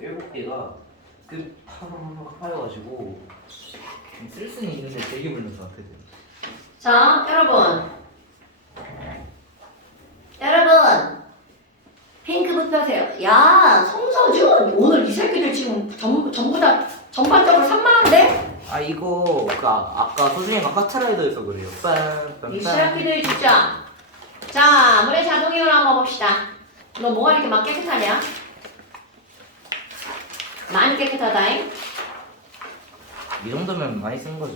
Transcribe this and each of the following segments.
7개가 그 파르르 파여가지고 쓸 수는 있는데 되게 불는 것 같아요. 자, 여러분 핑크부터 하세요. 야, 송서준 오늘 이 새끼들 지금 전부 다 전반적으로 산만한데? 아 이거 아까 소중이가 카트라이더에서 그래요. 이 새끼들 진짜. 자, 물의 자동이온 한번 봅시다. 너 뭐가 이렇게 막 깨끗하냐? 많이 깨끗하다잉. 이 정도면 많이 쓴 거죠.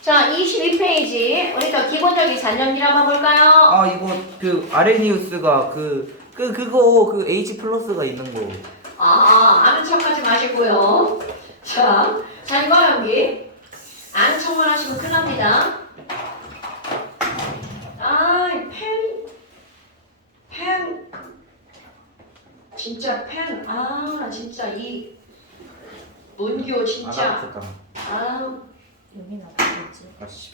자, 22페이지. 우리 더 기본적인 잔연기를 한번 볼까요? 아 이거 그 아레니우스가 그거 H 플러스가 있는 거. 아는 척하지 마시고요. 자, 잔과 연기. 아는 척만 하시면 큰일 납니다. 펜. 진짜 펜. 진짜 이 문교 진짜. 아프다. 여긴 아프겠지. 아씨.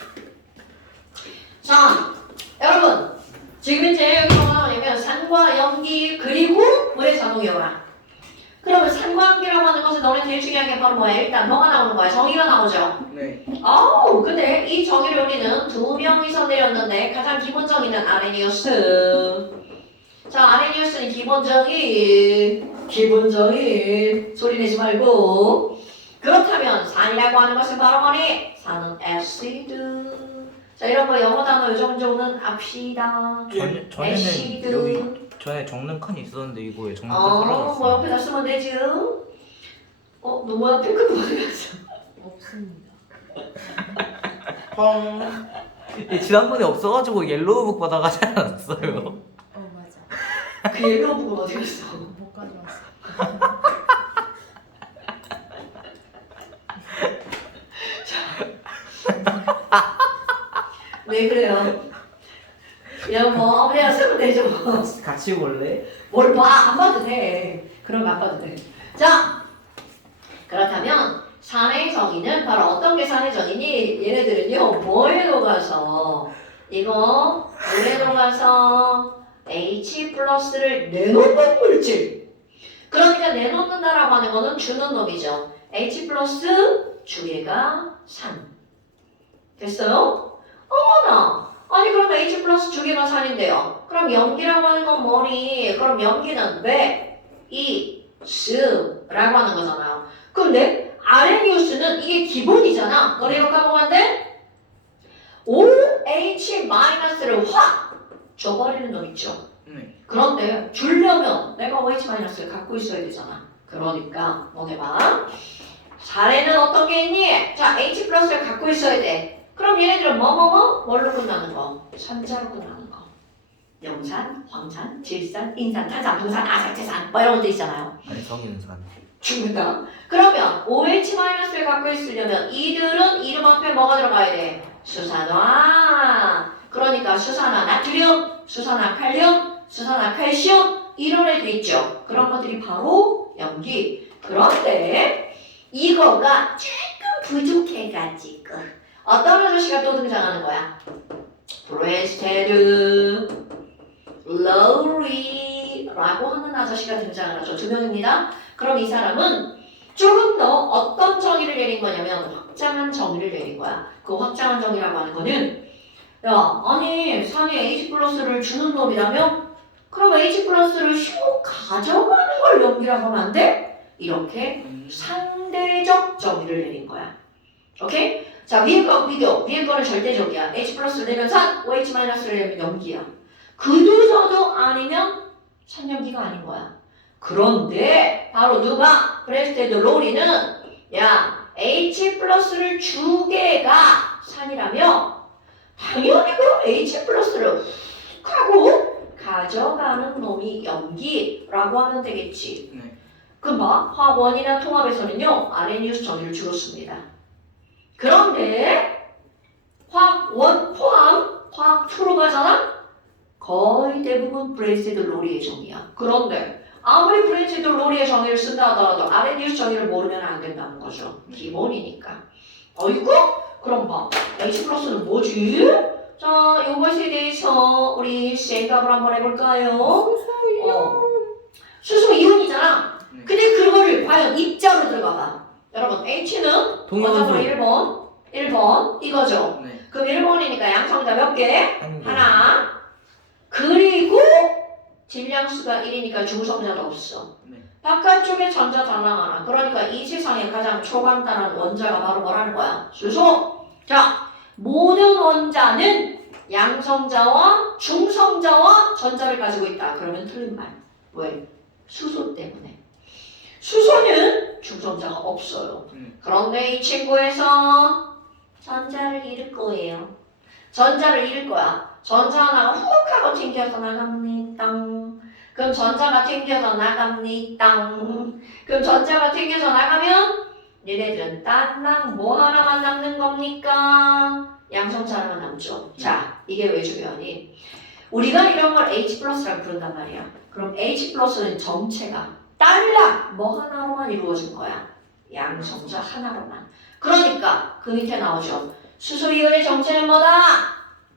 자, 여러분. 지금 이제 여기 뭐가 나오냐면 산과 연기 그리고 물의 자동이온화. 그러면 산과 연기라고 하는 것은 너네 제일 중요한 게 바로 뭐야? 일단 뭐가 나오는 거야? 정의가 나오죠. 네. 근데 이 정의를 우리는 2명이서 내렸는데 가장 기본 정의는 아레니우스. 자, 아레니우스는 기본 정의 소리 내지 말고. 그렇다면 산이라고 하는 것은 바로 뭐니? 산은 애시드. 자, 이런 거 영어 단어 요 정도는 압시다. 전에는 애시드. 여기 전에 적는 칸이 있었는데 이거에 적는 칸 뭐 사라졌어. 옆에다 쓰면 되지. 너 뭐야? 핑크도 어디 갔어? 없습니다. 펑. 지난번에 없어가지고 옐로우북 받아가지 않았어요? 맞아. 그 옐로우북은 어디 갔어? 못 가져왔어. 왜 그래요? 야, 뭐 그냥 쓰면 되죠. 같이 볼래? 뭘 봐? 안 봐도 돼. 그런 거 안 봐도 돼. 자, 그렇다면 산의 정의는 바로 어떤 게 산의 정의니? 얘네들은요, 뭐에 녹아서 이거 물에 녹아서 H 플러스를 내놓는 물질. 그러니까 내놓는다라고 하는 거는 주는 놈이죠. H 플러스 주계가 산. 됐어요? 어머나. 아니 그럼 H 플러스 주계가 산인데요. 그럼 염기라고 하는 건 뭐니? 그럼 염기는 왜? 이, 스라고 하는 거잖아요. 근데 아레니우스는 이게 기본이잖아. 너네 이거 까먹으면 돼? OH-를 확 줘버리는 놈 있죠. 네. 그런데 주려면 내가 OH-를 갖고 있어야 되잖아. 그러니까 너네 봐. 사례는 어떤 게 있니? 자, H 플러스를 갖고 있어야 돼. 그럼 얘네들은 뭘로 끝나는 거? 산자로 끝나는 거. 염산, 황산, 질산, 인산, 탄산, 동산, 아삭제산 뭐 이런 것도 있잖아요. 아니 성인은 산. 죽는다. 그러면 OH-를 갖고 있으려면 이들은 이름 앞에 뭐가 들어가야 돼? 수산화. 그러니까 수산화 나트륨, 수산화 칼륨, 수산화 칼슘 이런 애들 있죠. 그런 것들이 바로 염기. 그런데 이거가 조금 부족해가지고 어떤 아저씨가 또 등장하는 거야? 브레스테드 로리라고 하는 아저씨가 등장을 하죠. 2명입니다. 그럼 이 사람은 조금 더 어떤 정의를 내린 거냐면 확장한 정의를 내린 거야. 그 확장한 정의라고 하는 거는 야, 아니 산이 H 플러스를 주는 놈이라며? 그럼 H 플러스를 쉬고 가져가는 걸 염기라고 하면 안 돼? 이렇게 상대적 정의를 내린 거야. 오케이? 자, 위에 거 비교. 위에 거는 절대적이야. H 플러스를 내면 산, OH 마이너스를 내면 염기야. 그도저도 아니면 산염기가 아닌 거야. 그런데 바로 누가? 브레스테드 로리는 야, H 플러스를 주게가 산이라며 당연히 그럼 H 플러스를 하고 가져가는 놈이 염기라고 하면 되겠지. 네. 그럼 화원이나 통합에서는요, 아레니우스 정의를 주로 씁니다. 그런데 화원, 화학2로 가잖아? 거의 대부분 브레스테드 로리의 정의야. 그런데 아무리 브레스테드 로리의 정의를 쓴다 하더라도 아레니우스 정의를 모르면 안 된다는 거죠. 기본이니까. 어이구? 그럼 H 플러스는 뭐지? 자, 이것에 대해서 우리 생각을 한번 해볼까요? 수소 이온이잖아. 근데 그거를 과연 입자로 들어가봐. 여러분 H는 동위원소. 원자번호 1번 이거죠. 네. 그럼 1번이니까 양성자 몇 개? 한 개. 하나. 그리고 질량수가 1이니까 중성자도 없어. 네. 바깥쪽에 전자 달랑 하나. 그러니까 이 세상에 가장 초간단한 원자가 바로 뭐라는 거야? 수소. 자, 모든 원자는 양성자와 중성자와 전자를 가지고 있다. 그러면 틀린 말. 왜? 수소 때문에. 수소는 중성자가 없어요. 그런데 이 친구에서 전자를 잃을 거예요. 전자를 잃을 거야. 전자 하나가 훅 하고 튕겨서 나갑니다. 그럼 전자가 튕겨서 나갑니다. 그럼 전자가 튕겨서 나가면 얘네들은 딸랑 뭐 하나만 남는 겁니까? 양성자 하나만 남죠. 자, 이게 왜 중요하니? 우리가 이런 걸 H+라고 부른단 말이야. 그럼 H+는 정체가 딸랑 뭐 하나로만 이루어진 거야. 양성자 하나로만. 그러니까 그 밑에 나오죠. 수소이온의 정체는 뭐다?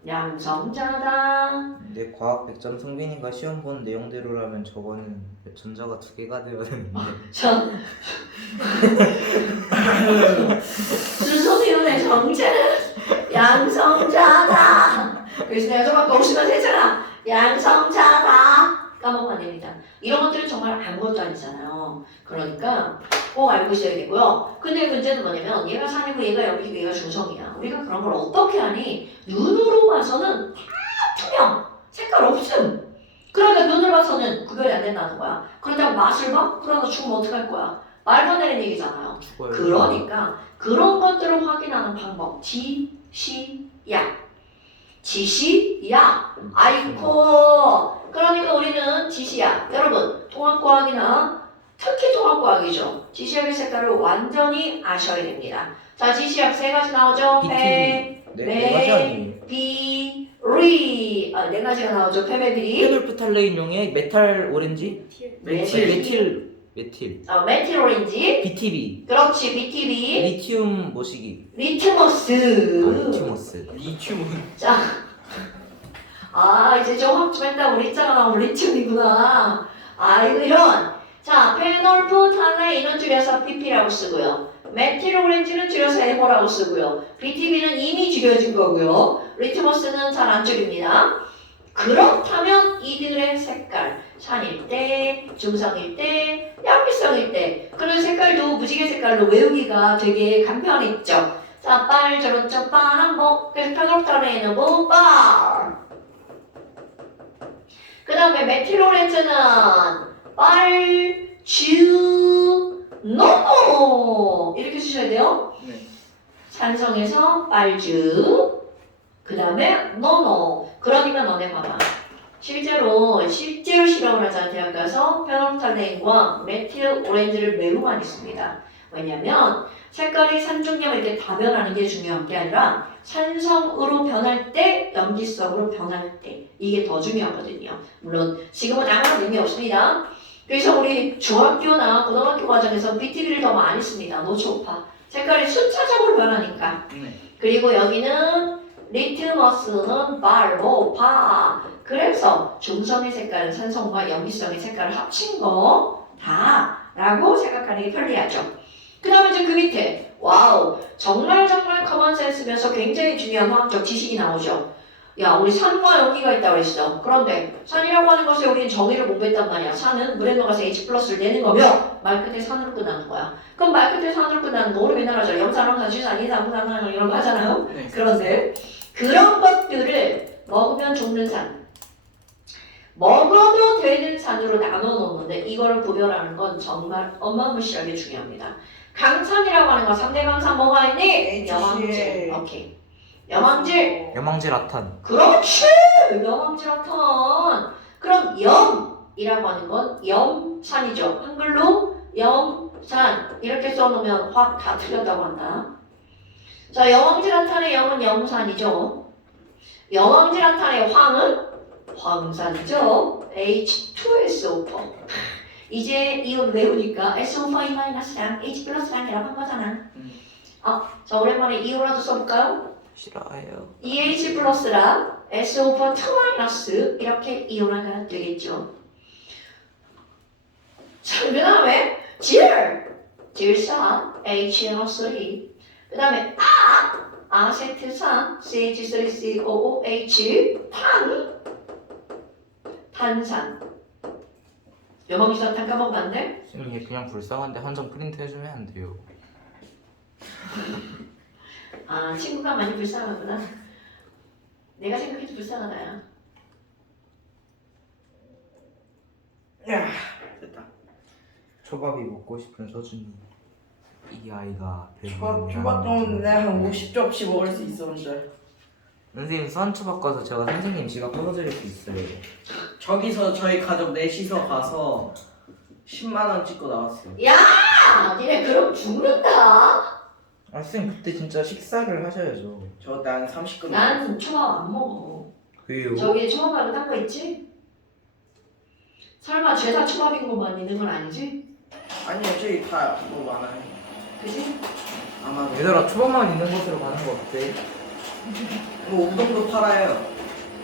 양성자다. 근데 과학 100점 성빈이가 시험 본 내용대로라면 저거는 전자가 2개가 되어야 되는데 전 수소이온의 정체는 양성자다. 그래서 내가 좀 아까 오시면 했잖아. 양성자다. 까먹으면 안 됩니다. 이런 것들은 정말 아무것도 아니잖아요. 그러니까 꼭 알고 있어야 되고요. 근데 문제는 뭐냐면 얘가 산이고 얘가 여기고 얘가 중성이야. 우리가 그런 걸 어떻게 하니? 눈으로 봐서는 다 투명. 색깔 없음. 그러니까 눈으로 봐서는 구별이 안 된다는 거야. 그렇다고 맛을 봐? 그러다 죽으면 어떡할 거야? 말도 안 되는 얘기잖아요. 죽어요. 그러니까 그런 것들을 확인하는 방법. 지시야. 지시야. 아이코. 그러니까 우리는 지시야. 여러분 통합과학이나 특히 통합과학이죠. 지시약의 색깔을 완전히 아셔야 됩니다. 자, 지시약 세 가지 나오죠. 페, 네 가지 아니에요? 비, 리. 네 가지가 나오죠. 페메비리. 페놀프탈레인용의 메탈 오렌지? 메틸. 메틸 메틸 오렌지. BTB 그렇지. BTB. 리튬 모시기 리트머스. 리튬머스 리튬은 자, 이제 좀 확정했다. 우리 자가 나오면 리튬이구나. 이거 이런. 자, 페놀프탈레인은 줄여서 PP라고 쓰고요. 메틸 오렌지는 줄여서 에모라고 쓰고요. BTB는 이미 줄여진 거고요. 리트머스는 잘 안 줄입니다. 그렇다면 이들의 색깔, 산일 때, 중성일 때, 양미성일 때, 그런 색깔도 무지개 색깔로 외우기가 되게 간편했죠. 자, 빨저렇죠, 빨한복. 그래서 페놀프탈레인은 뭐, 빨. 그 다음에 메틸 오렌지는 빨주, 노 이렇게 쓰셔야 돼요. 네. 산성에서 빨주, 그 다음에 노노. 그러니까 너네 봐봐. 실제로 실험을 하자는 대학 가서 페놀프탈레인과 메틸 오렌지를 매우 많이 씁니다. 왜냐면 색깔이 산중염 이렇게 다변하는 게 중요한 게 아니라 산성으로 변할 때, 염기성으로 변할 때 이게 더 중요하거든요. 물론 지금은 아무런 의미 없습니다. 그래서 우리 중학교나 고등학교 과정에서 BTB를 더 많이 씁니다. 노초파. 색깔이 순차적으로 변하니까. 네. 그리고 여기는 리트머스는 발로파. 그래서 중성의 색깔은 산성과 염기성의 색깔을 합친 거다라고 생각하는 게 편리하죠. 그 다음에 이제 그 밑에 와우 정말 커먼센스면서 굉장히 중요한 화학적 지식이 나오죠. 야, 우리 산과 염기가 있다고 했어. 그런데 산이라고 하는 것에 우리는 정의를 공부했단 말이야. 산은 물에 녹아서 H+를 내는 거며 말 끝에 산으로 끝나는 거야. 그럼 말 끝에 산으로 끝나는 거 우리 맨날 하죠. 염산, 황산, 지산, 이산, 부산 이런 거 하잖아요. 네. 그런데 그런 것들을 먹으면 죽는 산, 먹어도 되는 산으로 나눠 놓는데 이거를 구별하는 건 정말 어마무시하게 중요합니다. 강산이라고 하는 거 3대 강산 뭐가 있니? 염황질. 오케이. 염황질. 염황질아탄 그렇지. 염황질아탄. 그럼 염이라고 하는 건 염산이죠. 한글로 염산 이렇게 써놓으면 확 다 틀렸다고 한다. 자, 염황질아탄의 염은 염산이죠. 염황질아탄의 황은 황산이죠. H2SO4. 이제 이거 외우니까 SO4-랑 H+랑 결합한 거잖아. 자, 오랜만에 이유라도 써볼까요? 싫어요 EH 플러스랑 SO4 2- 이렇게 이온화가 되겠죠. 자, 그 다음에 질! 질산 HNO3 그 다음에 아세트산 CH3COOH 탄산 여먹이사탄 까먹으면 안 돼? 쌤 이게 그냥 불쌍한데 한 장 프린트 해주면 안 돼요. 아 친구가 많이 불쌍하구나. 내가 생각해도 불쌍하다 야. 야 됐다. 초밥이 먹고 싶은 서준이. 이 아이가 초밥 좀 내가 한 50접시 먹을 수 있었는데 선생님 수한초밥 가서 제가 선생님 지갑 털어드릴 수 있어요. 저기서 저희 가족 넷이서 가서 10만원 찍고 나왔어요. 야 니네 그럼 죽는다. 아 쌤 그때 진짜 식사를 하셔야죠. 난 30금 난 초밥 안 먹어. 왜요? 저기 초밥 말고 딴 거 있지? 설마 죄다 초밥인 것만 있는 건 아니지? 아니요 저기 다 뭐 많아요. 그지? 아마 얘들아 초밥만 있는 곳으로 가는 거 어때? 뭐 우동도 팔아요.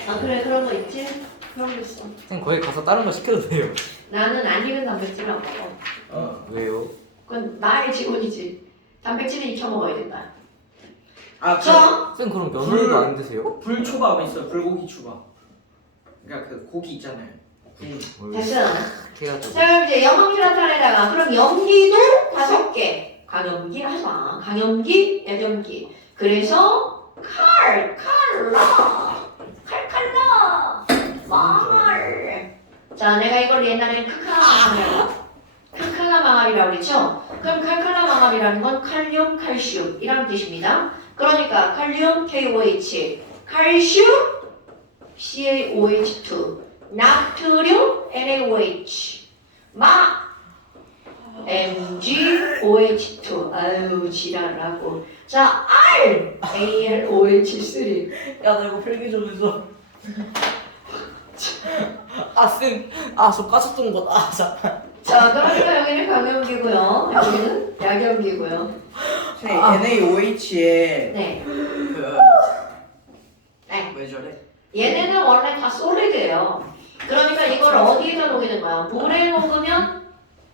아 그래 그런 거 있지? 그런 거 있어. 쌤 거기 가서 다른 거 시켜도 돼요. 나는 안 익은 단백질을 안 먹어. 왜요? 그건 나의 직원이지. 단백질은 익혀 먹어야 된다. 아 쌤 그럼 면허도 안 드세요? 불초밥 있어요. 불고기 초밥. 그러니까 그 고기 있잖아요. 됐어. 해가지고. 자 그럼 이제 염화기라탄에다가 그럼 염기도 5개. 강염기 하지 마. 강염기, 약염기. 그래서 칼라. 망할. 자 내가 이걸 옛날에 크카나 망할이라고 그랬죠? 그럼 칼칼라 망할이라는 건 칼륨, 칼슘이라는 뜻입니다. 그러니까 칼륨 KOH, 칼슘 CaOH2, 나트륨 NaOH, MgOH2. 아유 지랄을 하고. 자 R AlOH3. 야 나 이거 필기 좀 해줘. 쌤, 저 까졌던 거, 잠깐. 자 그러니까 여기는 강염기고요. 여기는 약염기고요. NaOH에 네. 그 네. 왜 저래? 얘네는 원래 다 솔리드예요. 그러니까 이걸 어디에다 녹이는 거야? 물에 녹으면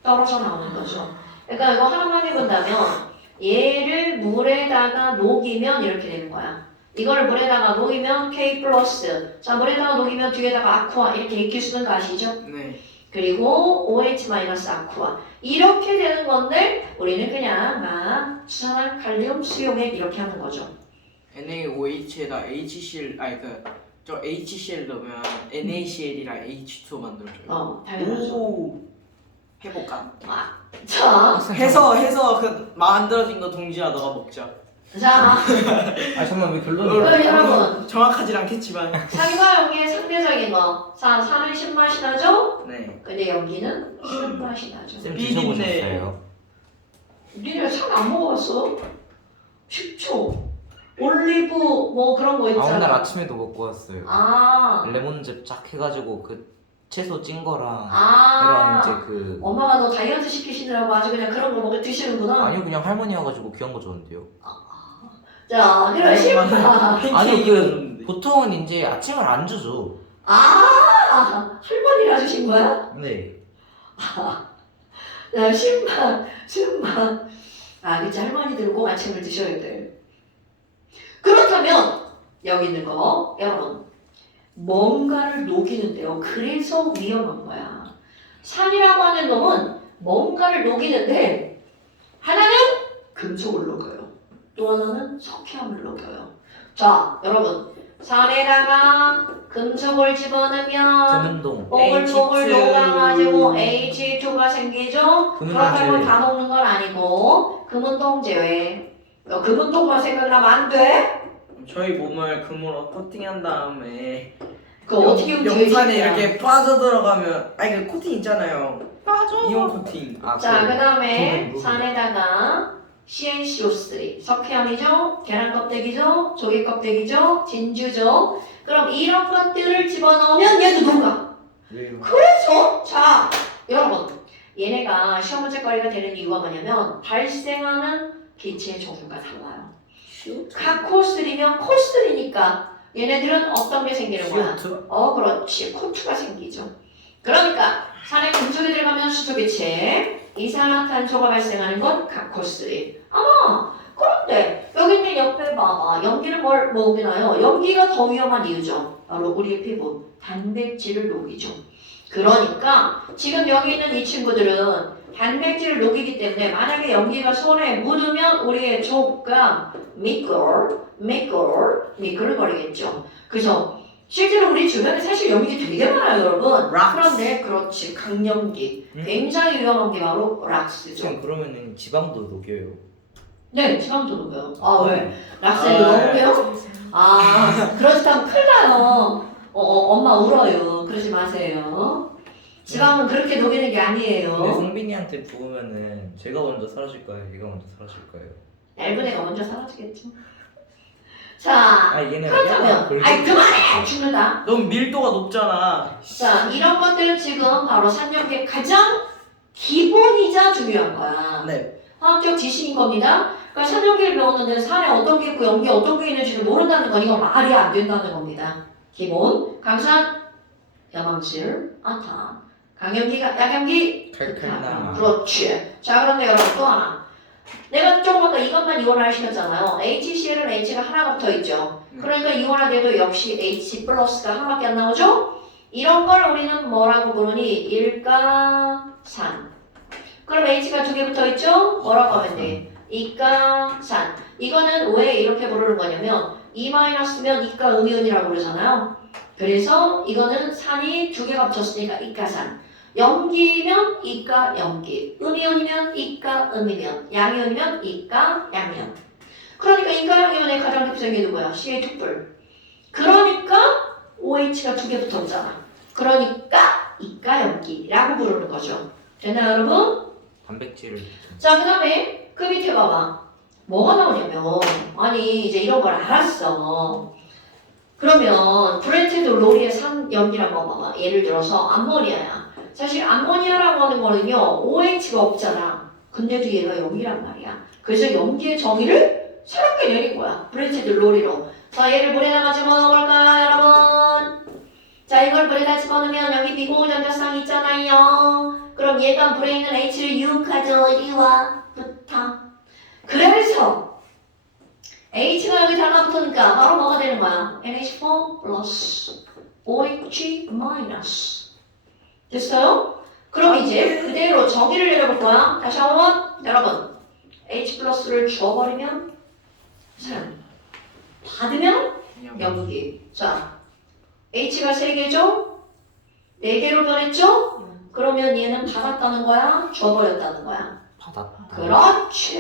떨어져 나오는 거죠. 그러니까 이거 하나만 해본다면 얘를 물에다가 녹이면 이렇게 되는 거야. 이걸 물에다가 녹이면 K 플러스. 자 물에다가 녹이면 뒤에다가 아쿠아 이렇게 익힐 수 있는 거 아시죠? 네. 그리고 OH 마이너스 아쿠아 이렇게 되는 건데 우리는 그냥 막 수산화 칼륨 수용액 이렇게 하는 거죠. NaOH에다 HCl 저 HCl 넣으면 NaCl이랑 H2O 만들어줘요. 당연하죠. 오 해볼까? 자, 해서 그 만들어진 거 동지야 너가 먹자. 자, 잠깐만, 왜 결론이. 그럼 여러분 정확하진 않겠지만. 산과 연기의 상대적인 거. 자, 산은 신맛이 나죠? 네. 근데 연기는 신맛이 나죠. 쌤 비린내. 드셔보셨어요? 니네 산 안 먹어봤어? 쉽죠? 올리브 뭐 그런 거 있잖아. 오늘 아침에도 먹고 왔어요. 아, 레몬즙 쫙 해가지고 그 채소 찐 거랑 아. 그런 이제 그 엄마가 너 다이어트 시키시느라고 아주 그냥 그런 거 먹을 드시는구나. 아니요 그냥 할머니 와가지고 귀한 거 줬는데요. 자, 그럼 신맛. 아니 그 보통은 이제 아침을 안 주죠. 아, 할머니라 주신 거야? 네. 자, 신맛. 아, 그치 할머니들은 꼭 아침을 드셔야 돼. 그렇다면 여기 있는 거 여러분 뭔가를 녹이는데요. 그래서 위험한 거야. 산이라고 하는 놈은 뭔가를 녹이는데 하나는 금속을 녹여요. 또 하나는 석회암을 녹여요. 자, 여러분 산에다가 금속을 집어넣으면 금은동. 뽀글뽀글 H2. 녹아가지고 H2가 생기죠? 금은동 그렇다고 제외. 다 녹는 건 아니고 금은동 제외. 금은동만 생각나면 안 돼? 저희 몸을 금으로 코팅한 다음에 그 어떻게 영산에 움직이냐? 이렇게 빠져 들어가면 그 코팅 있잖아요. 이온 코팅. 자, 그 다음에 부분. 산에다가 CnCO3 석회암이죠, 계란 껍데기죠, 조개 껍데기죠, 진주죠. 그럼 이런 것들을 집어넣으면 얘도 녹아. 왜요? 그래서 자, 여러분 얘네가 시험 문제거리가 되는 이유가 뭐냐면 발생하는 기체의 종류가 달라요. 각 코3면 코3니까 얘네들은 어떤 게 생기는 거야? CO2? 그렇지. 코트가 생기죠. 그러니까 산에 금속이 들어가면 수소기체, 이산화탄소가 발생하는 건 각호3. 그런데 여기 있는 옆에 봐봐. 연기는 뭘 녹이나요? 연기가 더 위험한 이유죠. 바로 우리의 피부 단백질을 녹이죠. 그러니까 지금 여기 있는 이 친구들은 단백질을 녹이기 때문에 만약에 연기가 손에 묻으면 우리의 촉감 미끌거리겠죠. 그래서 실제로 우리 주변에 사실 연기 되게 많아요, 여러분. 락스. 그런데 그렇지 강연기 굉장히 위험한 게 바로 락스죠. 지금 그러면은 지방도 녹여요. 네, 지방도 녹여요. 아 왜? 아, 락스를 녹여요? 아 그렇다면 큰일 나요. 엄마 울어요. 그러지 마세요. 지방은 그렇게 녹이는 게 근데 아니에요. 성빈이한테 부으면은 제가 먼저 사라질까요? 얘가 먼저 사라질까요? 얇은 애가 먼저 사라지겠죠. 자, 아 얘는 그렇다면, 아이 그만해! 죽는다. 넌 밀도가 높잖아. 자, 이런 것들은 지금 바로 산염기의 가장 기본이자 중요한 거야. 네. 화학적 지식인 겁니다. 그러니까 산염기를 배웠는데 산에 어떤 게 있고 연기 어떤 게 있는지를 모른다는 건 이건 말이 안 된다는 겁니다. 기본, 강산, 야망질, 아탄, 강염기가 약염기, 칼칼나. 그렇지. 자, 그런데 여러분 또 하나. 내가 조금 아까 이것만 이원화를 시켰잖아요. HCl은 H가 하나가 붙어 있죠. 그러니까 이원화돼도 역시 H 플러스가 하나밖에 안 나오죠? 이런 걸 우리는 뭐라고 부르니? 일가산. 그럼 H가 두 개 붙어 있죠? 뭐라고 하면 돼? 이가산. 이거는 왜 이렇게 부르는 거냐면 E-면 이가 음이온이라고 그러잖아요. 그래서 이거는 산이 두 개가 붙었으니까 이가산. 염기면 이가 염기, 음이온이면 이가 음이면, 양이온이면 이가 양이온. 그러니까 이가 양이온의 가장 특성이 누구야? CH2불. 그러니까 OH가 두 개 붙었잖아. 그러니까 이가 염기라고 부르는 거죠. 됐나요, 여러분? 단백질을 자, 그 다음에 그 밑에 봐봐. 뭐가 나오냐면, 아니 이제 이런 걸 알았어. 그러면 브렌테드 로리의 산염기라고 봐봐. 예를 들어서 암모니아야. 사실 암모니아라고 하는 거는요 OH가 없잖아. 근데도 얘가 염기란 말이야. 그래서 염기의 정의를 새롭게 내린 거야. 브렌테드 로리로. 자, 얘를 물에다가 집어넣을까요, 여러분? 자, 이걸 물에다 집어넣으면 여기 비공유전자쌍이 있잖아요. 그럼 얘가 물에 있는 H를 유혹하죠. 이와 부터. 그래서 H가 여기 달라붙으니까 바로 뭐가 되는 거야? NH4 플러스 OH 마이너스. 됐어요? 그럼 이제 그대로 정의를 내려볼 거야. 다시 한번 여러분 H 플러스를 줘버리면 산 받으면 염기. 자, H가 3개죠? 4개로 변했죠? 그러면 얘는 받았다는 거야? 줘버렸다는 거야? 받았다. 그렇지.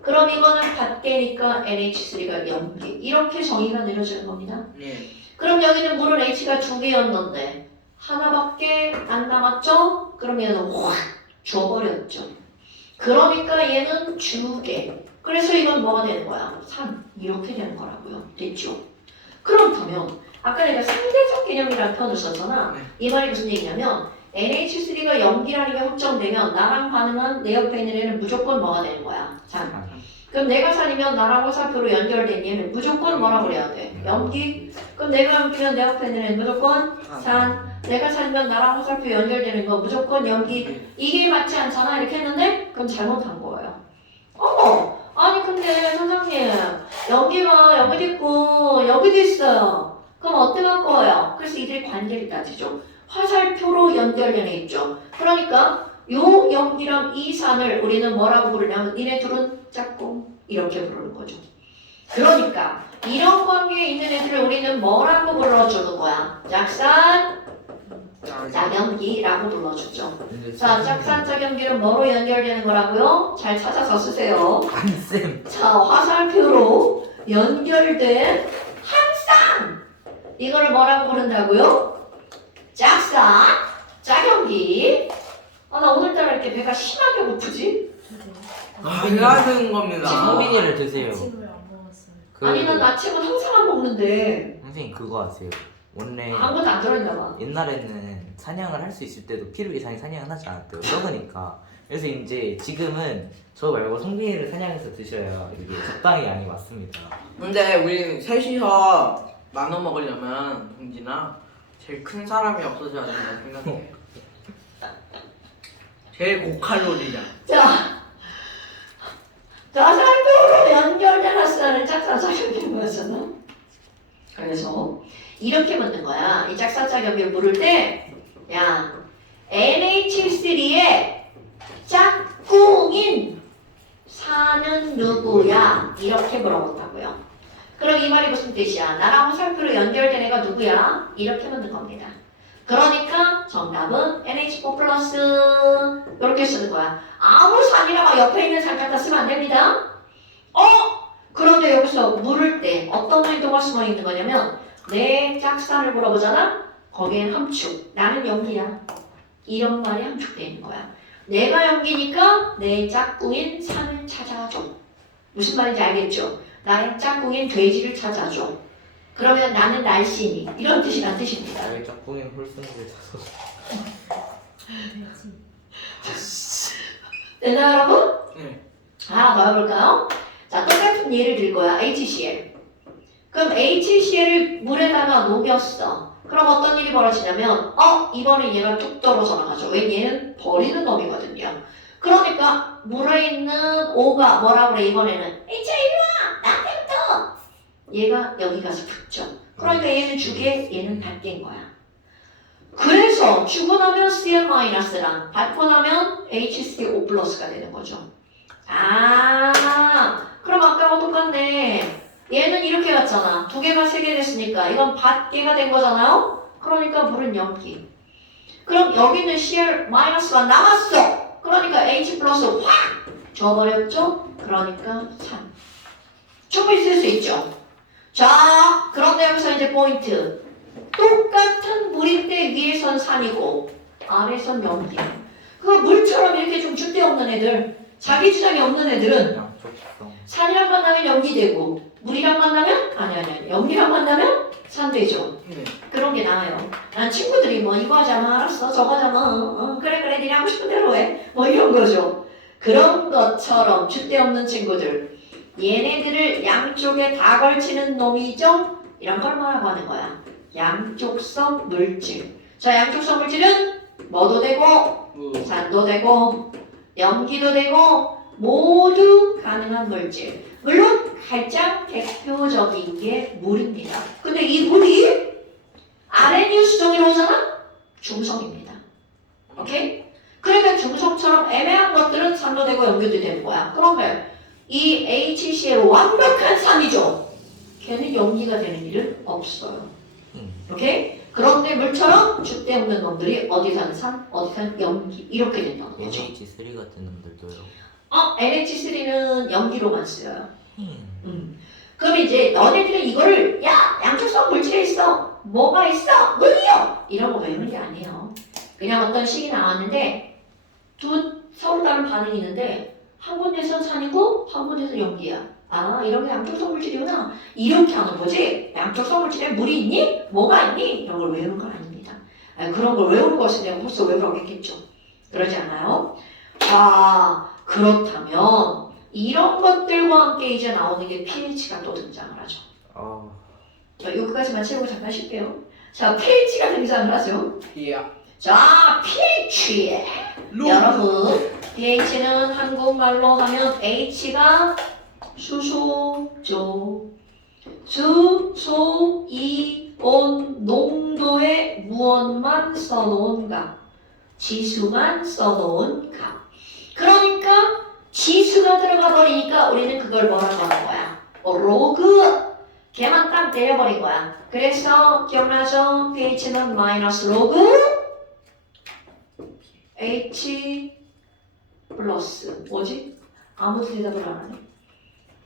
그럼 이거는 받게니까 NH3가 염기. 이렇게 정의가 내려지는 겁니다. 예. 그럼 여기는 물은 H가 2개였는데 하나밖에 안 남았죠? 그럼 얘는 확 줘버렸죠. 그러니까 얘는 2개. 그래서 이건 뭐가 되는 거야? 산. 이렇게 되는 거라고요. 됐죠? 그렇다면 아까 내가 상대적 개념이라는 표현을 썼잖아. 네. 이 말이 무슨 얘기냐면 NH3가 염기라는 게 확정되면 나랑 반응한 내 옆에 있는 애는 무조건 뭐가 되는 거야? 산. 그럼 내가 산이면 나랑 화살표로 연결된 얘는 무조건 뭐라고 그래야 돼? 염기. 그럼 내가 염기면 내 옆에 있는 애는 무조건 산. 내가 산이면 나랑 화살표 연결되는 거 무조건 염기. 이게 맞지 않잖아 이렇게 했는데 그럼 잘못한 거예요. 아니 근데 선생님 여기가 여기도 있고 여기도 있어요. 그럼 어떻게 할 거예요? 그래서 이들이 관계를 따지죠. 화살표로 연결되어 있죠. 그러니까 요 염기랑 이 산을 우리는 뭐라고 부르냐면 니네 둘은 짝꿍 이렇게 부르는 거죠. 그러니까 이런 관계에 있는 애들을 우리는 뭐라고 불러주는 거야? 짝산, 짝염기라고 불러주죠. 자, 짝산, 짝염기는 뭐로 연결되는 거라고요? 잘 찾아서 쓰세요. 안쌤. 자, 화살표로 연결된 항상 이거를 뭐라고 부른다고요? 짝산, 짝염기. 나 오늘따라 이렇게 배가 심하게 고프지? 하는 겁니다. 성빈이를 드세요. 아침을 안 먹었어요. 아니 난 아침은 항상 안 먹는데 선생님 그거 아세요? 원래 아무것도 안 들어있나 봐. 옛날에는 사냥을 할 수 있을 때도 피루 이상이 사냥을 하지 않았대요. 썩으니까. 그래서 이제 지금은 저 말고 성빈이를 사냥해서 드셔야 이게 적당히 양이 맞습니다. 근데 우리 셋이서 나눠 먹으려면 동진아 제일 큰 사람이 없어져야 된다 생각해. 제일 고칼로리야. 자, 화살표로 연결된 핫산은 짝사짝연결 거잖아. 그래서 이렇게 묻는 거야. 이 짝사짝연결 물을 때, 야, NH3의 짝꿍인 산은 누구야? 이렇게 물어본다고요. 그럼 이 말이 무슨 뜻이야? 나랑 화살표로 연결된 애가 누구야? 이렇게 묻는 겁니다. 그러니까 정답은 NH4 플러스 이렇게 쓰는 거야. 아무 산이라고 옆에 있는 산 갖다 쓰면 안 됩니다. 그런데 여기서 물을 때 어떤 의도가 숨어 있는 거냐면 내 짝산을 물어보잖아? 거기엔 함축. 나는 연기야. 이런 말이 함축되어 있는 거야. 내가 연기니까 내 짝꿍인 산을 찾아줘. 무슨 말인지 알겠죠? 나의 짝꿍인 돼지를 찾아줘. 그러면 나는 날씬이. 이런 뜻이란 뜻입니다. 나의 짝꿍인 홀수님을 찾아서. 돼지. 됐나요, 여러분? 네. 하나 더 해볼까요? 자, 똑같은 예를 들 거야. HCl. 그럼 HCl을 물에다가 녹였어. 그럼 어떤 일이 벌어지냐면, 이번에 얘가 뚝 떨어져 나가죠. 왜 얘는 버리는 놈이거든요. 그러니까 물에 있는 O가 뭐라 그래, 이번에는? HCl 이리 와! 나한테부터! 얘가 여기 가서 붙죠. 그러니까 얘는 주게, 얘는 받게인 거야. 그래서 주고 나면 Cl-랑 받고 나면 HCO 플러스가 되는 거죠. 그럼 아까랑 똑같네. 얘는 이렇게 갔잖아. 두 개가 세 개 됐으니까 이건 받게가 된 거잖아요. 그러니까 물은 연기. 그럼 여기는 Cl-가 남았어. 그러니까 H 플러스 확 져버렸죠. 그러니까 산. 충분히 쓸 수 있죠. 자, 그런데 여기서 이제 포인트. 똑같은 물인데 위에선 산이고 아래선 연기. 그 물처럼 이렇게 좀 줏대 없는 애들, 자기 주장이 없는 애들은 양쪽성. 산이랑 만나면 연기 되고 물이랑 만나면 아니 연기랑 만나면 산 되죠. 네. 그런 게 나아요. 난 친구들이 뭐 이거 하자마 알았어 저거 하자마 그래 니네 하고 싶은 대로 해 뭐 이런 거죠. 그런 것처럼 줏대 없는 친구들 얘네들을 양쪽에 다 걸치는 놈이죠. 이런 걸 뭐라고 하는 거야? 양쪽성 물질. 자, 양쪽성 물질은 뭐도 되고 산도 되고 연기도 되고 모두 가능한 물질. 물론 가장 대표적인 게 물입니다. 근데 이 물이 아레니우 수정이로 오잖아? 중성입니다. 오케이? 그러니까 중성처럼 애매한 것들은 산도 되고 연기도 되는 거야. 그런데 이 HCl 완벽한 산이죠. 걔는 연기가 되는 일은 없어요. 오케이? 그런데 물처럼 줏대 없는 놈들이 어디 사는 산, 어디 사는 연기 이렇게 된다는 거죠. NH3 같은 놈들도요. NH3는 연기로만 쓰여요. 그럼 이제 너네들은 이거를 양쪽성 물질에 있어. 뭐가 있어? 물이요. 이런 거 외우는 게 아니에요. 그냥 어떤 식이 나왔는데 서로 다른 반응이 있는데 한 군데선 산이고 한 군데선 연기야. 이런 게 양쪽성 물질이구나. 이렇게 하는 거지. 양쪽성 물질에 물이 있니? 뭐가 있니? 이런 걸 외우는 건 아닙니다. 그런 걸 외우는 것을 내가 벌써 외우라고 했겠죠. 그러지 않아요? 자, 그렇다면 이런 것들과 함께 이제 나오는 게 pH가 또 등장을 하죠. 자, 여기까지만 채우고 잠깐 쉴게요. 자, pH가 등장을 하죠. 야. 자, pH. 여러분, pH는 한국말로 하면 H가 수소죠. 수소, 이온, 농도의 무언만 써놓은 값. 지수만 써놓은 값. 그러니까 지수가 들어가 버리니까 우리는 그걸 뭐라고 하는 거야? 로그. 걔만 딱 내려버린 거야. 그래서 기억나죠? pH는 마이너스 로그 H 플러스 뭐지? 아무도 대답을 안 하네.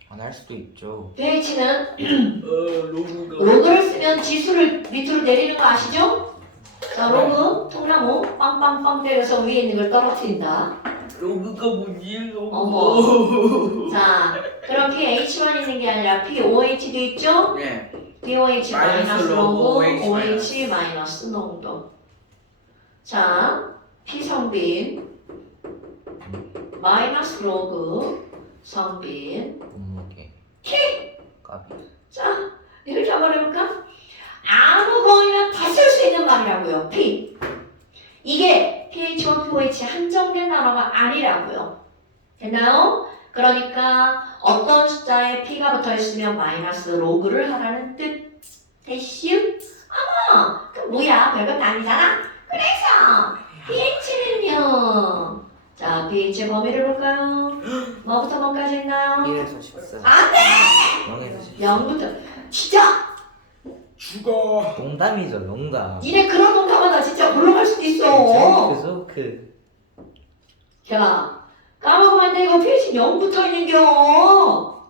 안 할 수도 있죠. pH는 로그가. 로그를 쓰면 지수를 밑으로 내리는 거 아시죠? 자, 로그 통나무 빵빵빵 때려서 위에 있는 걸 떨어뜨린다. 로그가 뭐지? 어머. 자, 그럼 pH만 있는 게 아니라 pOH도 있죠? 네. pOH 마이너스 마이너스 로그, 로그, OH OH 마이너스 농도. 자, P성빈 마이너스 로그 성빈. 몸무게. 까비. 자, 이렇게 한번 해볼까? 아무 거나 다 쓸 수 있는 말이라고요. P. 이게 pH와 pOH 한정된 단어가 아니라고요. 됐나요? 그러니까 어떤 숫자에 p가 붙어 있으면 마이너스 로그를 하라는 뜻. 됐슈? 그 뭐야? 별것도 아니잖아? 그래서 pH는요. 자, pH 범위를 볼까요? 뭐부터 뭐까지 있나요? 1에서 14. 안 돼! 0에서 14. 0부터. 진짜! 죽어. 농담이죠, 농담. 니네 그런 농담하다 진짜 올라갈 수도 있어. 그래서 그 자, 까먹으면 안 돼. 이거 pH 0 붙어 있는겨.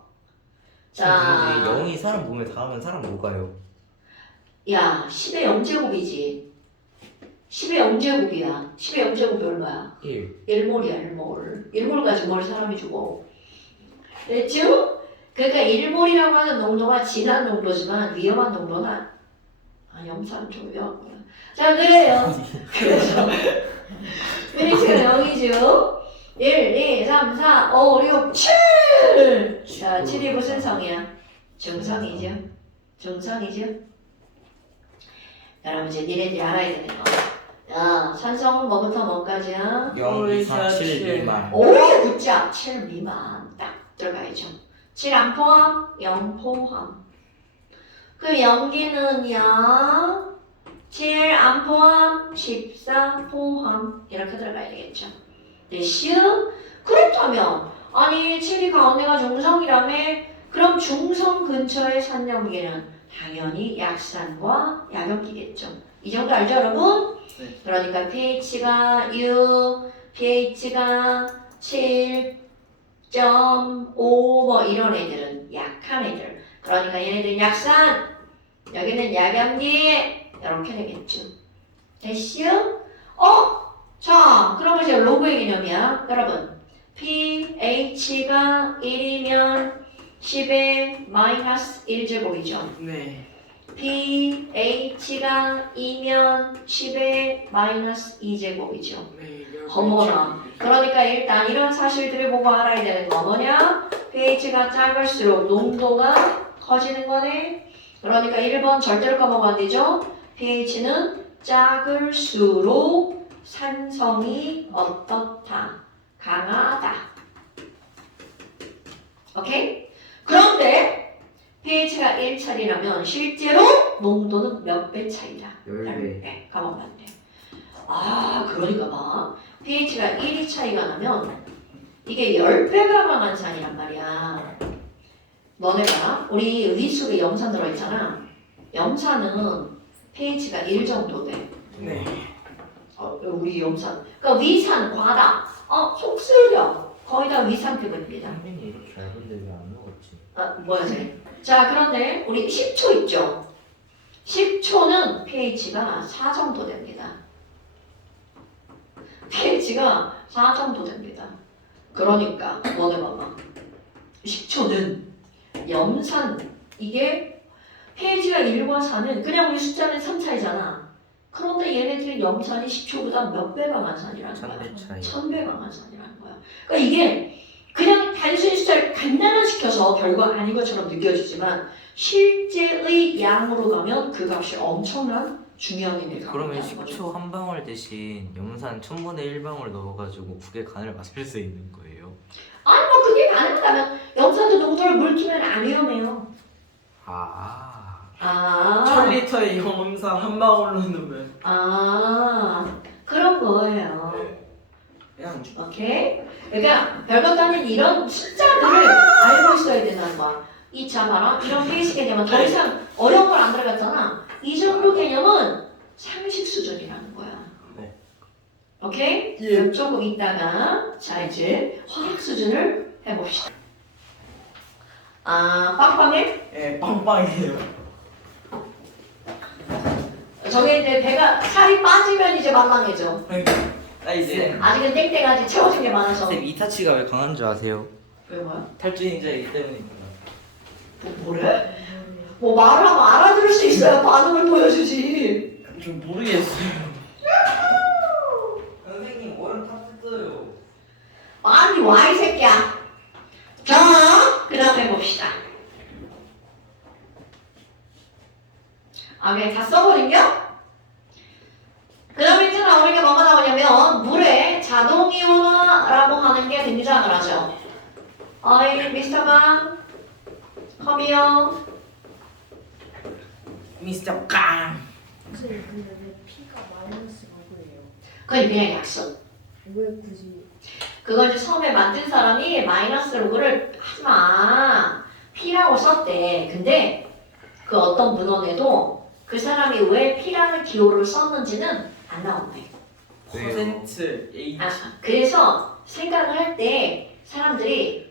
자, 0이 사람 몸에 닿으면 사람 못 가요. 야, 10의 0제곱이지. 10의 0제곱이야. 10의 0제곱이 얼마야? 1. 1몰이야, 1몰. 1몰 가지고 뭘 사람이 죽어. 됐죠? 그러니까 1몰이라고 하는 농도가 진한 농도지만 위험한 농도는 염산은 좀 위험하구나. 자, 그래요. 그래서 pH가 0이죠. 1, 2, 3, 4, 5, 6, 7! 자, 7이 무슨 성이야? 중성이죠. 중성이죠. 여러분 이제 니네들이 알아야 되는 거. 자, 산성은 뭐부터 뭐까지야? 0 이상 7 미만. 오, 굿잡. 7 미만. 딱 들어가야죠. 7 안 포함? 0 포함. 그 연기는요? 7 안 포함? 14 포함. 이렇게 들어가야 되겠죠. 됐슈? 그렇다면 아니 7이 가운데가 중성이라며? 그럼 중성 근처의 산염기는 당연히 약산과 약염기겠죠. 이 정도 알죠 여러분? 네. 그러니까 pH가 6, pH가 7.5 뭐 이런 애들은 약한 애들. 그러니까 얘네들은 약산, 여기는 약염기 이렇게 되겠죠. 됐슈? 자, 그럼 이제 로그의 개념이야. 여러분, pH가 1이면 10의 마이너스 1제곱이죠. 네. pH가 2면 10의 마이너스 2제곱이죠. 네. 어머나. 그러니까 일단 이런 사실들을 보고 알아야 되는 거 뭐냐? pH가 작을수록 농도가 커지는 거네. 그러니까 1번 절대로 까먹으면 안 되죠. pH는 작을수록 산성이 어떻다? 강하다. 오케이? 그런데 pH가 1차이라면 실제로 농도는 몇 배 차이다? 10배. 까먹으면 안 돼. 그러니까 봐. pH가 1이 차이가 나면 이게 10배가 강한 산이란 말이야. 너네가 우리 위속에 염산 들어있잖아. 염산은 pH가 1 정도 돼. 네. 우리 염산. 그러니까 위산, 과다. 속 쓰려. 거의 다 위산급입니다. 상민이 이렇게 얇은데 왜 안 먹었지? 뭐야 쟤? 자, 그런데 우리 10초 있죠? 10초는 pH가 4 정도 됩니다. pH가 4 정도 됩니다. 그러니까 너네 봐봐. 10초는 염산, 이게 pH가 1과 4는 그냥 우리 숫자는 3 차이잖아. 그런데 얘네들이 염산이 10초보다 몇 배 강한 산이라는 거야? 1000배 차이. 1000배 강한 산이라는 거야. 그러니까 이게 그냥 단순히 숫자를 간단화시켜서 별거 아닌 것처럼 느껴지지만 실제의 양으로 가면 그 값이 엄청난 중요한 의미를 갖고 그러면 있다는 거죠. 10초 한 방울 대신 염산 1000분의 1방울 넣어가지고 국의 간을 맞출 수 있는 거예요. 아니 뭐 그게 가능하다면 염산도 농도를 물기면 안 위험해요. 아. 1000리터의 염산 한 방울로 넣으면 그런 거예요. 그냥 오케이? 그러니까 별것도 아닌 이런 숫자들을 알고 있어야 된다는 거야. 자 봐라. 이런 베이스 개념은 더 이상 어려운 걸 안 들어갔잖아. 이 정도 개념은 상식 수준이라는 거야. 네. 오케이? 예. 그럼 조금 있다가 자 이제 화학 수준을 해봅시다. 빵빵해? 예, 빵빵이에요. 저게 이제 배가 살이 빠지면 이제 만만해져. 나 이제 아직은 땡땡하지 채워진 게 많아서. 쌤 이타치가 왜 강한 줄 아세요? 왜 뭐야? 탈주인자이기 때문입니다. 뭐래? 뭐 말을 하면 알아들을 수 있어야 반응을 보여주지. 좀 모르겠어요. 선생님 얼음 탔어요. 빨리 와 이 새끼야. 자, 그 다음 해봅시다. 그냥 다 써버린겨? 그 다음에 있잖아 나오는 게 뭐가 나오냐면 물에 자동이온화라고 하는 게 등장을 하죠. 어이 미스터 강 컴이요. 미스터 깡. 선생님 근데 왜 P가 마이너스 5예요? 그건 그냥 약속. 왜 굳이? 그걸 이제 처음에 만든 사람이 마이너스 로그를 하지마 P라고 썼대. 근데 그 어떤 문헌에도 그 사람이 왜 P라는 기호를 썼는지는 안 나온대. 왜요? 퍼센트 H. 그래서 생각을 할 때 사람들이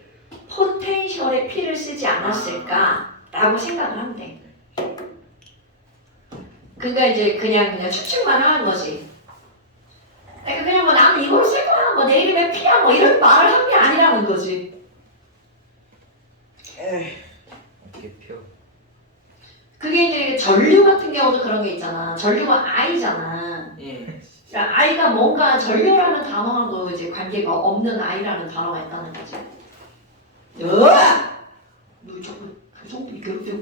포텐셜에 P를 쓰지 않았을까라고 생각을 한대. 그러니까 이제 그냥 추측만 하는 거지. 그러니까 그냥 뭐 나는 이걸 쓸 거야, 뭐 내 이름에 P야, 뭐 이런 말을 한 게 아니라는 거지. 어떻게 펴? 그게 이제 전류 같은 경우도 그런 게 있잖아. 전류가 I잖아. 예. 그러니까 I가 뭔가 전류라는 단어하고 이제 관계가 없는 I라는 단어가 있다는 거지. 너 자꾸 계속 괴롭히고.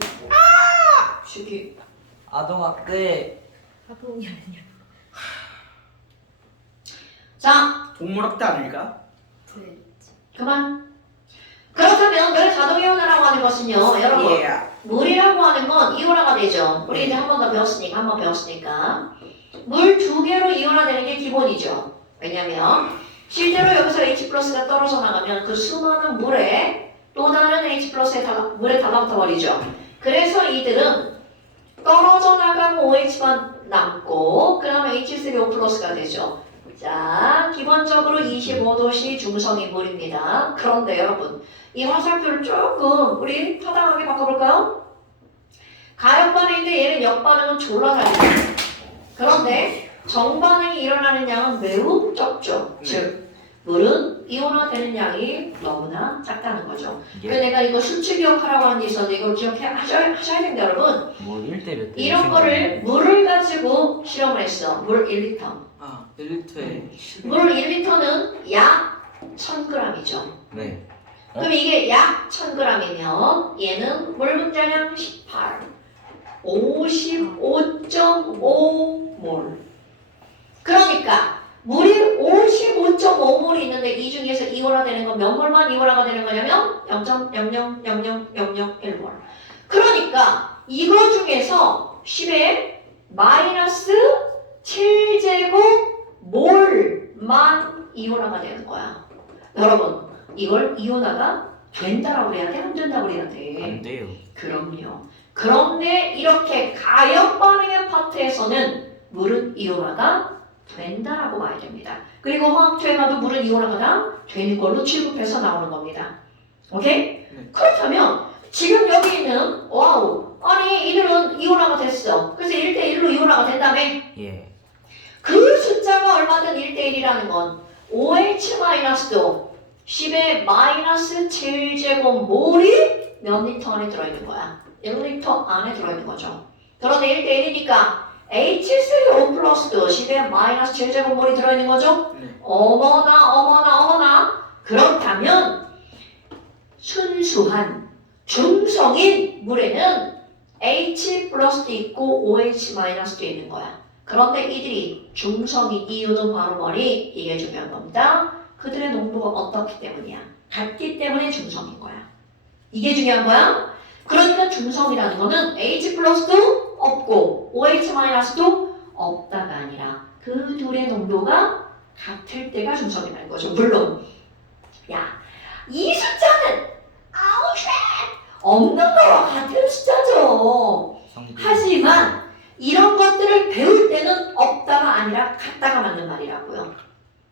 새끼. 아동학대. 학부형이 아니냐? 자, 동물학대 아닐까? 네. 그만. 그렇다면 그 자동이온화라고 하는 것은요, 여러분. 예. 물이라고 하는 건 이온화가 되죠. 우리 이제 한 번 더 배웠으니까, 한 번 배웠으니까. 물 2개로 이온화되는 게 기본이죠. 왜냐면 실제로 여기서 H 플러스가 떨어져 나가면 그 수많은 물에 또 다른 H 플러스에 물에 달라붙어 버리죠. 그래서 이들은 떨어져 나간 OH만 남고 그 다음에 H3O 플러스가 되죠. 자, 기본적으로 25도씨 중성인 물입니다. 그런데 여러분, 이 화살표를 조금 우리 타당하게 바꿔볼까요? 가역반응인데 얘는 역반응은 졸라 달라요. 그런데 정반응이 일어나는 양은 매우 적죠. 즉, 물은 이온화되는 양이 너무나 작다는 거죠. 그래서 내가 이거 수치 기억하라고 하는 게 있었는데 이걸 기억하셔야 됩니다, 여러분. 뭐 1대 몇 대? 이런 거를 물을 가지고 실험을 했어. 물 1리터. 아, 1리터에 물 1리터는 약 1000g이죠. 네. 그럼 이게 약 1000g이면 얘는 물 분자량 18, 55.5몰. 그러니까 물이 55.5몰이 있는데 이 중에서 이온화되는 건 몇 몰만 이온화가 되는 거냐면 0.000001몰. 그러니까 이거 중에서 10의 마이너스 7제곱 몰만 이온화가 되는 거야. 여러분, 이걸 이온화가 된다라고 그래야 돼? 안 된다고 그래야 돼? 안 돼요. 그럼요. 그런데 이렇게 가역 반응의 파트에서는 물은 이온화가 된다라고 봐야 됩니다. 그리고 화학투에 가도 물은 이온화가 다 되는 걸로 취급해서 나오는 겁니다. 오케이? 그렇다면 지금 여기 있는 와우, 아니 이들은 이온화가 됐어. 그래서 1대1로 이온화가 된다며? 예. 그 숫자가 얼마든 1대1이라는 건 OH-도 10의 마이너스 7제곱 몰이 몇 리터 안에 들어있는 거야? 1리터 안에 들어있는 거죠. 그런데 1대1이니까 H3O 플러스도 10의 마이너스 7제곱 몰이 들어있는 거죠? 네. 어머나. 그렇다면 순수한 중성인 물에는 H 플러스도 있고 OH 마이너스도 있는 거야. 그런데 이들이 중성인 이유는 바로 뭐니? 이게 중요한 겁니다. 그들의 농도가 어떻기 때문이야? 같기 때문에 중성인 거야. 이게 중요한 거야. 그러니까 중성이라는 거는 H 플러스도 없고 OH 마이너스도 없다가 아니라 그 둘의 농도가 같을 때가 중성이라는 거죠. 물론 이 숫자는 없는 거와 같은 숫자죠. 하지만 이런 것들을 배울 때는 없다가 아니라 같다가 맞는 말이라고요.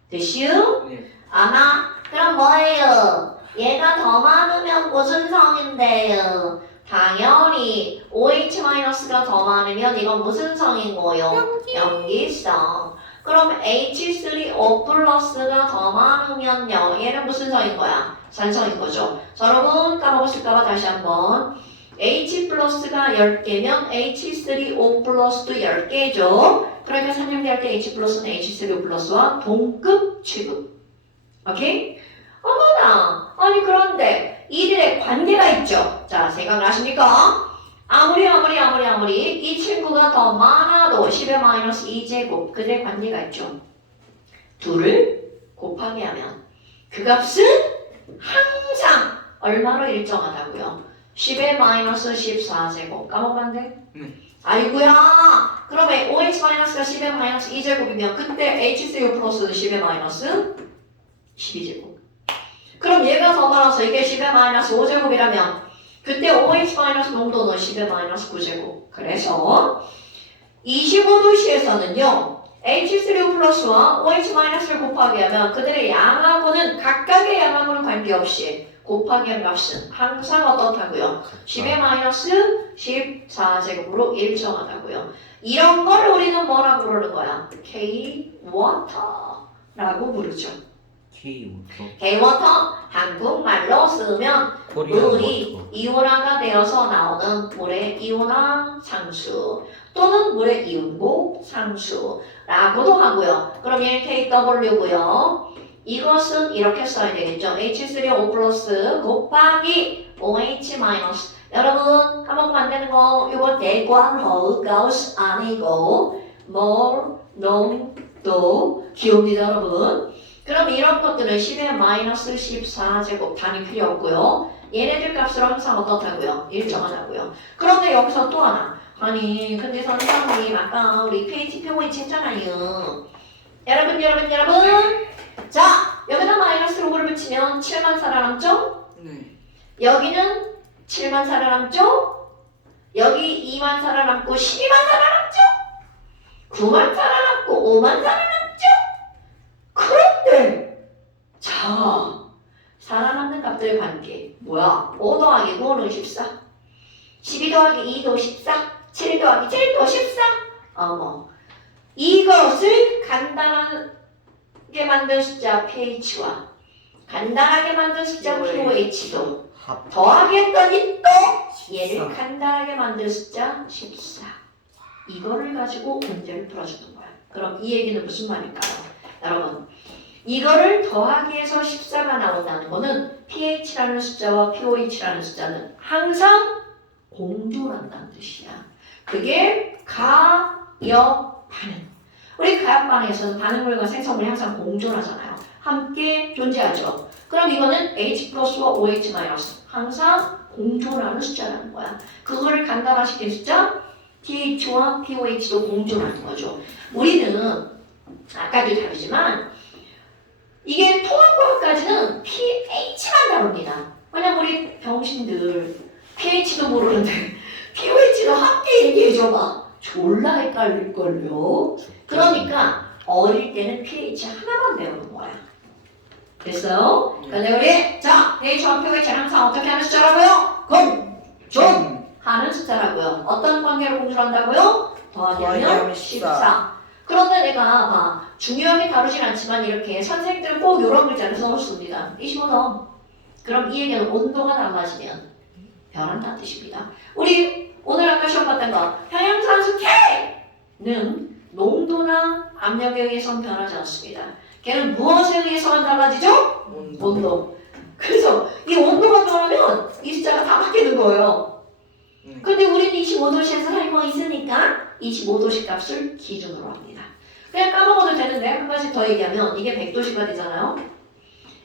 됐슈? 네. 아마 그럼 뭐예요? 얘가 더 많으면 무슨 성인데요? 당연히 OH-가 더 많으면 이건 무슨 성인 거요? 염기성. 그럼 H3O 플러스가 더 많으면요. 얘는 무슨 성인 거야? 산성인 거죠. 자, 여러분 까먹었을까봐 다시 한번. H 플러스가 10개면 H3O 플러스도 10개죠. 그러니까 산염기할 때 H 플러스는 H3O 플러스와 동급 취급. 오케이? 어머나! 아니 그런데 이들의 관계가 있죠. 자, 생각나십니까? 아무리 이 친구가 더 많아도 10의 마이너스 2제곱 그들의 관계가 있죠. 2를 곱하기 하면 그 값은 항상 얼마로 일정하다고요? 10의 마이너스 14제곱 까먹었네? 네. 아이고야 그러면 OH-가 10의 마이너스 2제곱이면 그때 HCl 플러스는 10의 마이너스 12제곱 그럼 얘가 더 많아서 이게 10의 마이너스 5제곱이라면 그때 OH 마이너스 농도는 10의 마이너스 9제곱 그래서 25도씨에서는요 H3O 플러스와 OH 마이너스를 곱하기 하면 그들의 양하고는 각각의 양하고는 관계없이 곱하기 한 값은 항상 어떻다고요? 10의 마이너스 14제곱으로 일정하다고요. 이런 걸 우리는 뭐라고 부르는 거야? K-워터라고 부르죠. K-워터. K-워터 한국말로 쓰면 코리안 물이 워터. 이온화가 되어서 나오는 물의 이온화 상수 또는 물의 이온고 상수라고도 하고요. 그럼 얘는 KW고요. 이것은 이렇게 써야 되겠죠. H3O 플러스 곱하기 OH 마이너스. 여러분 까먹으면 안 되는 거 이거 대관호 가우스 아니고 몰, 농도 기호입니다 여러분. 그럼 이런 것들은 10의 마이너스 14제곱 단위 필요 없고요. 얘네들 값으로 항상 어떻다고요? 일정하다고요. 그런데 여기서 또 하나. 아니 근데 선생님 아까 우리 pH 표고치 했잖아요. 여러분 자 여기다 마이너스 로그를 붙이면 7만 살아남죠? 네. 여기는 7만 살아남죠? 여기 2만 살아남고 12만 살아남죠? 9만 살아남고 5만 살아남죠? 그런데 자 살아남는 값들의 관계 뭐야? 5 더하기 9는 14 12 더하기 2도 14 7 더하기 7도 14 어머 이것을 간단하게 만든 숫자 pH와 간단하게 만든 숫자 pOH도 합. 더하기 했더니 또 얘를 14. 간단하게 만든 숫자 14 이거를 가지고 문제를 풀어주는 거야. 그럼 이 얘기는 무슨 말일까요? 여러분 이거를 더하기 해서 14가 나온다는 거는 pH라는 숫자와 pOH라는 숫자는 항상 공존한다는 뜻이야. 그게 가역반응. 우리 가역반응에서는 반응물과 생성물이 항상 공존하잖아요. 함께 존재하죠. 그럼 이거는 H 플러스와 OH 마이너스 항상 공존하는 숫자라는 거야. 그거를 간단화시킨 숫자 pH와 pOH도 공존하는 거죠. 우리는 아까도 다르지만 이게 통합과학까지는 pH만 다룹니다. 왜냐면 우리 병신들 pH도 모르는데 pOH도 함께 얘기해줘봐. 졸라 헷갈릴걸요. 그러니까 어릴 때는 pH 하나만 배우는 거야. 됐어요? 근데 우리 자 pH와 pOH는 항상 어떻게 하는 숫자라고요? 공존하는 숫자라고요. 어떤 관계로 공존한다고요? 더하기하면 14. 그런데 내가 중요하게 다루진 않지만 이렇게 선생님들은 꼭 이런 글자를 써놓습니다. 25도. 그럼 이 얘기는 온도가 달라지면 변한다는 뜻입니다. 우리 오늘 아까 시험 봤던 거 평형산수 K는 농도나 압력에 의해서는 변하지 않습니다. 걔는 무엇에 의해서만 달라지죠? 온도. 그래서 이 온도가 변하면 이 숫자가 다 바뀌는 거예요. 근데 우리는 25도씨에서 살고 있으니까 25도씨 값을 기준으로 합니다. 그냥 까먹어도 되는데 한 가지 더 얘기하면 이게 100도씨가 되잖아요.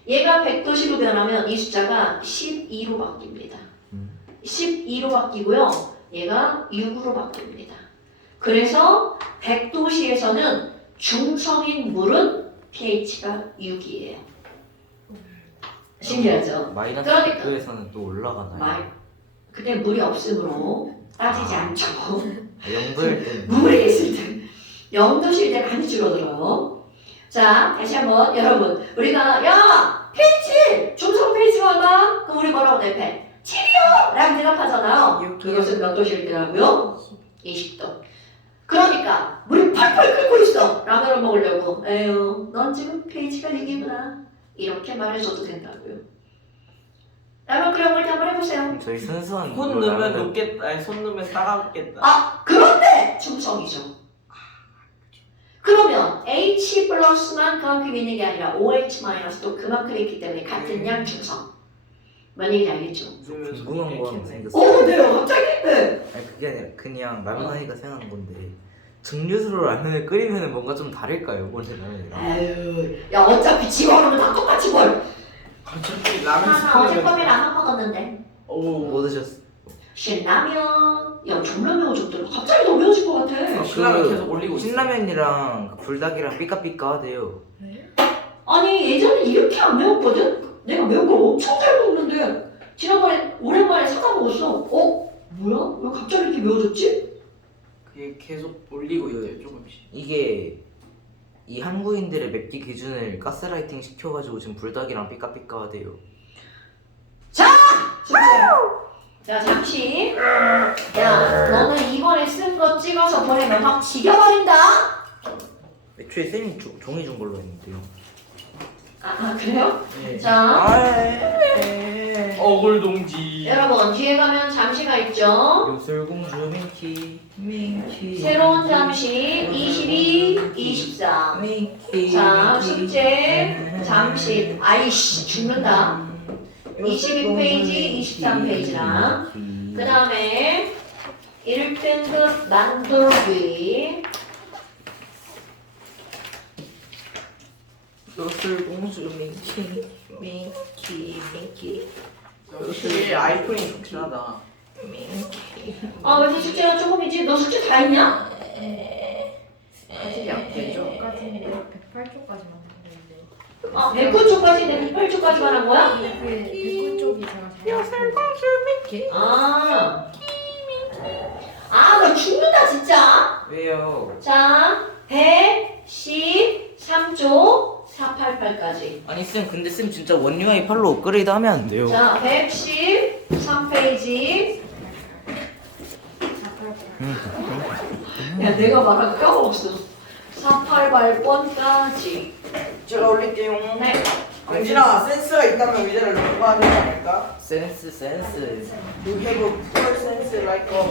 얘가 100도씨로 변하면 이 숫자가 12로 바뀝니다. 12로 바뀌고요. 얘가 6으로 바뀝니다. 그래서 100도씨에서는 중성인 물은 pH가 6이에요. 신기하죠? 마이너스 그러니까. 100도에서는 또 올라가나요? 그때 물이 없으므로 따지지 않죠. 영도일 때 물에 있을 때 0도실 때 많이 줄어들어요. 자, 다시 한번 여러분 우리가 야 pH 중성 pH가 얼마? 그럼 우리 뭐라고 대패? 7이요! 라고 대답하잖아요. 이것은 몇 도실 때라고요? 20도. 그러니까 물이 펄펄 끓고 있어. 라면을 먹으려고. 에휴, 넌 지금 pH가 6이구나. 이렇게 말해줘도 된다고요. 라면 끓여 먹을 때 한번 해보세요. 저희 순수한 손 물로 넣으면 라면을- 녹겠다. 아니, 손 넣으면 따갑겠다. 아, 그런데 중성이죠. 그러면 H 플러스만 그만큼 있는 게 아니라 OH 마이너스도 그만큼 있기 때문에 같은 양 중성. 뭔 얘기인지 알겠죠? 궁금한 거 하나 생겼어요. 오, 네요. 갑자기? 네. 아니 그게 아니라 그냥 라면 하니까 생각난 건데 증류수로 라면을 끓이면 뭔가 좀 다를까요? 원래 라면이랑? 아유, 야 어차피 지금 그러면 다 똑같이 뭘. 갑자기 라면 나 어젯밤에 라면 먹었는데. 오. 뭐 드셨어? 신라면. 야 졸라 매워졌더라. 갑자기 더 매워질 것 같아. 신라면 계속 올리고 있어. 신라면이랑 그 불닭이랑 삐까삐까하대요. 네? 아니 예전에 이렇게 안 매웠거든? 내가 매운 걸 엄청 잘 먹는데 지난번에 오랜만에 사다 먹었어. 뭐야? 왜 갑자기 이렇게 매워졌지? 그게 계속 올리고 있대요 조금씩. 이게 이 한국인들의 맵기 기준을 가스라이팅 시켜가지고 지금 불닭이랑 삐까삐까하대요. 진짜. 자 잠시. 야 너는 이번에 쓴 거 찍어서 보내면 확 지겨버린다. 애초에 쌤이 종이 준 걸로 했는데요. 그래요? 네. 자 억울 동지. 여러분 뒤에 가면 잠시가 있죠. 요술공주 민키 새로운 잠시 22, 23. 민키 자 숙제 잠시. 아이씨 죽는다. 22페이지, 23페이지랑 그 다음에 1등급 만들기. 요술공주 민키 역시 아이폰이 좋긴 하다. 왜 이렇게 숙제가 조금이지? 너 숙제 다 했냐? 사실 약해져. 까지인데 108쪽까지 만들었는데 109쪽까지인데 108쪽까지만 한 거야? 그 109쪽이 제가 너 죽는다 진짜. 왜요? 자 113쪽 488까지. 아니 쌤 근데 쌤 진짜 원 UI 8로 업그레이드 하면 안 돼요. 자 113페이지. 야 내가 말한 거 까먹었어. 488번까지. 제가 올릴게요. 네. 강진아 센스가 있다면 의자를 누가 하는 거 아닐까? 센스 You have a poor sense like a